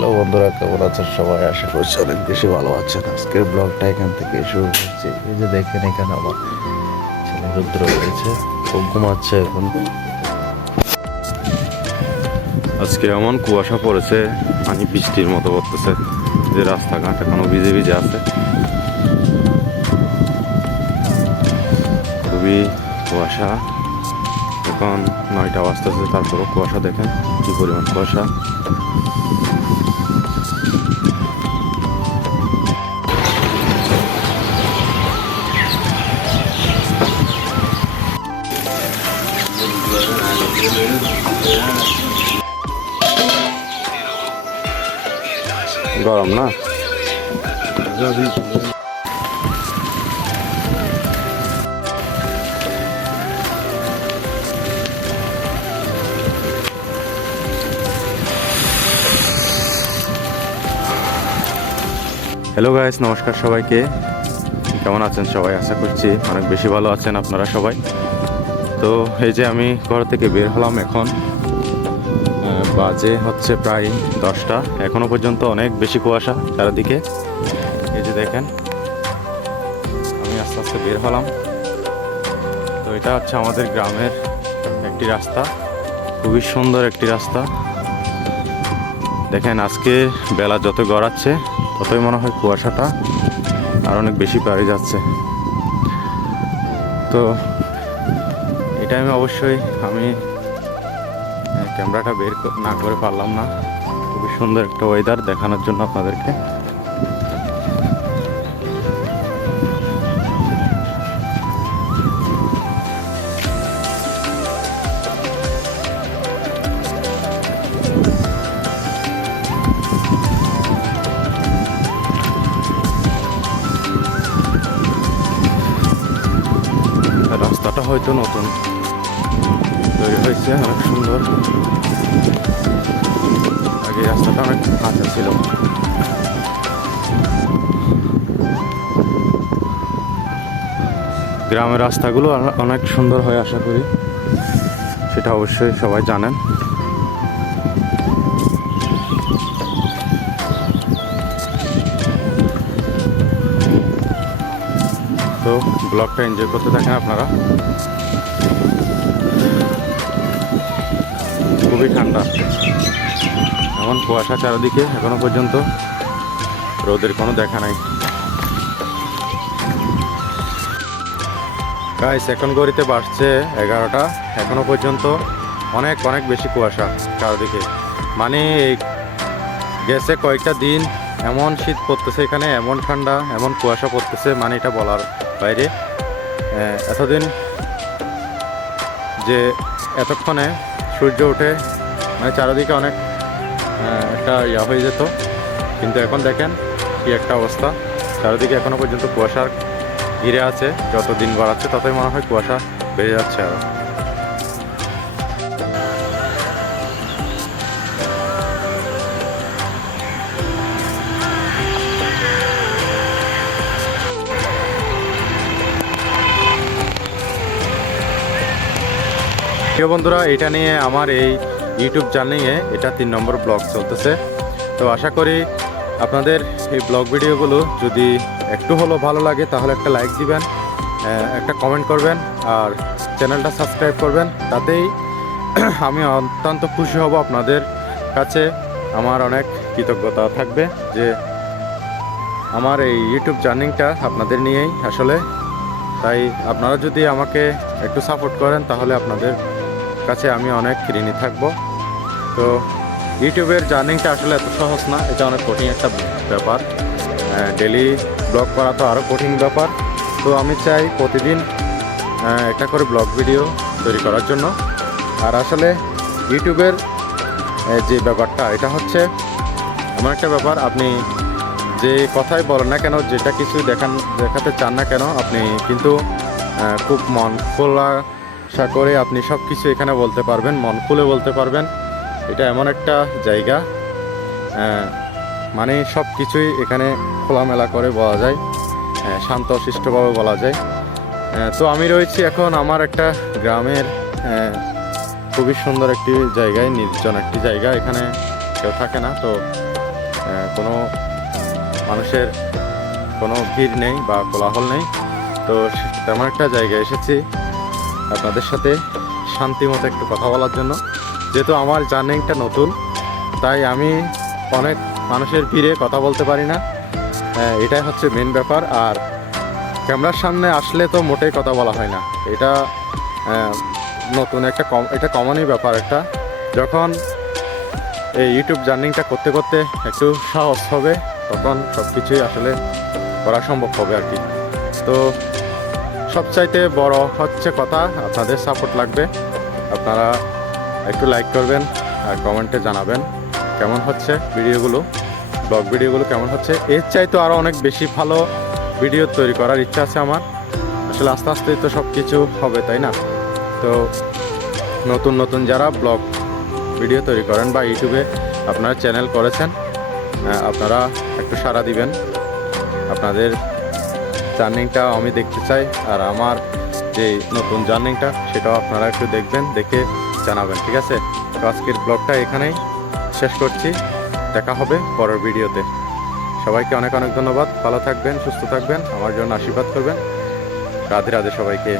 Hello বন্ধুরা, কেমন আছেন সবাই? আশা করছি অনেক বেশি ভালো আছেন। আজকের ব্লগটা এখান থেকে শুরু করছি। এই যে দেখেন, এখানে আমার ছেলে রুদ্র রয়েছে, ও ঘুমাচ্ছে এখন। আজকে এমন কুয়াশা পড়েছে, পানি বৃষ্টির মতো পড়তেছে, যে রাস্তাঘাট এখনো ভিজে ভিজে আছে। খুবই কুয়াশা। এখন 9টা বাজতেছে, তারপরও কুয়াশা দেখেন কি পরিমাণ কুয়াশা। গরম না? হ্যালো গাইস, নমস্কার সবাইকে। কেমন আছেন সবাই? আশা করছি অনেক বেশি ভালো আছেন আপনারা সবাই। তো এই যে আমি ঘর থেকে বের হলাম, এখন বাজে হচ্ছে প্রায় 10টা। এখনো পর্যন্ত অনেক বেশি কুয়াশা চারিদিকে। এই যে দেখেন, আমি আস্তে আস্তে বের হলাম। তো এটা হচ্ছে আমাদের গ্রামের একটি রাস্তা, খুবই সুন্দর একটি রাস্তা। দেখেন, আজকে বেলা যত গড়াচ্ছে ততই মনে হয় কুয়াশাটা আর অনেক বেশি বেড়ে যাচ্ছে। তো এটা অবশ্যই আমি ক্যামেরাটা বের না করে পারলাম না। খুবই সুন্দর একটা ওয়েদার দেখানোর জন্য আপনাদেরকে। রাস্তাটা হয়তো নতুন তৈরি হয়েছে, অনেক সুন্দর। আগে রাস্তাটা অনেক কাঁচা ছিল। গ্রামের রাস্তাগুলো অনেক সুন্দর হয়, আশা করি সেটা অবশ্যই সবাই জানেন। তো ব্লগটা এনজয় করতে থাকেন আপনারা। খুবই ঠান্ডা, এমন কুয়াশা চারিদিকে, এখনো পর্যন্ত রোদের কোনো দেখা নাই। গাইস, এখন ঘড়িতে বাজছে 11টা, এখনো পর্যন্ত অনেক অনেক বেশি কুয়াশা চারিদিকে। মানে গেছে কয়েকটা দিন, এমন শীত পড়তেছে এখানে, এমন ঠান্ডা, এমন কুয়াশা পড়তেছে, মানে এটা বলার বাইরে। এতদিন যে এতক্ষণে সূর্য ওঠে, মানে চারিদিকে অনেক একটা হয়ে যেত, কিন্তু এখন দেখেন কি একটা অবস্থা। চারিদিকে এখনো পর্যন্ত কুয়াশার ঘিরে আছে। যত দিন বাড়াচ্ছে ততই মনে হয় কুয়াশা বেড়ে যাচ্ছে আরো। প্রিয় বন্ধুরা, এটা নিয়ে আমার এই ইউটিউব চ্যানেলে এটা 3 নম্বর ব্লগ চলতেছে। তো আশা করি আপনাদের এই ব্লগ ভিডিওগুলো যদি একটু হলেও ভালো লাগে তাহলে একটা লাইক দিবেন, একটা কমেন্ট করবেন, আর চ্যানেলটা সাবস্ক্রাইব করবেন। তাতেই আমি অত্যন্ত খুশি হব। আপনাদের কাছে আমার অনেক কৃতজ্ঞতা থাকবে যে আমার এই ইউটিউব জার্নিটা আপনাদের নিয়েই আসলে। তাই আপনারা যদি আমাকে একটু সাপোর্ট করেন তাহলে আপনাদের কাছে আমি অনেক ঋণী থাকব। তো ইউটিউবের জার্নিংটা আসলে এত সহজ না, এটা অনেক কঠিন একটা ব্যাপার। ডেলি ব্লগ করা তো আরও কঠিন ব্যাপার। তো আমি চাই প্রতিদিন একটা করে ব্লগ ভিডিও তৈরি করার জন্য। আর আসলে ইউটিউবের যে ব্যাপারটা, এটা হচ্ছে এমন একটা ব্যাপার, আপনি যে কথাই বলেন না কেন, যেটা কিছু দেখাতে চান না কেন, আপনি কিন্তু খুব মন খোলাসা করে আপনি সব কিছু এখানে বলতে পারবেন, মন খুলে বলতে পারবেন। এটা এমন একটা জায়গা, মানে সব কিছুই এখানে খোলামেলা করে বলা যায়, শান্তশিষ্টভাবে বলা যায়। তো আমি রয়েছি এখন আমার একটা গ্রামের খুবই সুন্দর একটি জায়গায়, নির্জন একটি জায়গা, এখানে কেউ থাকে না। তো কোনো মানুষের কোনো ভিড় নেই বা কোলাহল নেই। তো তেমন একটা জায়গায় এসেছি আপনাদের সাথে শান্তি মতো একটু কথা বলার জন্য। যেহেতু আমার জার্নিটা নতুন, তাই আমি অনেক মানুষের ভিড়ে কথা বলতে পারি না, এটাই হচ্ছে মেন ব্যাপার। আর ক্যামেরার সামনে আসলে তো মোটেই কথা বলা হয় না, এটা নতুন একটা এটা কমনই ব্যাপার একটা। যখন এই ইউটিউব জার্নিটা করতে করতে একটু সাহস হবে, তখন সব কিছুই আসলে করা সম্ভব হবে আর কি। তো সবচাইতে বড় হচ্ছে কথা, আপনাদের সাপোর্ট লাগবে। আপনারা একটু লাইক করবেন আর কমেন্টে জানাবেন কেমন হচ্ছে ভিডিওগুলো, ব্লগ ভিডিওগুলো কেমন হচ্ছে। এর চাইতে আরও অনেক বেশি ভালো ভিডিও তৈরি করার ইচ্ছা আছে আমার। আসলে আস্তে আস্তে তো সব কিছু হবে, তাই না? তো নতুন নতুন যারা ব্লগ ভিডিও তৈরি করেন বা ইউটিউবে আপনারা চ্যানেল করেছেন, আপনারা একটু সাড়া দিবেন। আপনাদের জার্নিংটা আমি দেখতে চাই, আর আমার যে নতুন জার্নিংটা সেটাও আপনারা একটু দেখবেন, দেখে জানাবেন, ঠিক আছে? তো আজকের ব্লগটা এখানেই শেষ করছি, দেখা হবে পরের ভিডিওতে। সবাইকে অনেক অনেক ধন্যবাদ। ভালো থাকবেন, সুস্থ থাকবেন, আমার জন্য আশীর্বাদ করবেন। রাধে রাধে সবাইকে।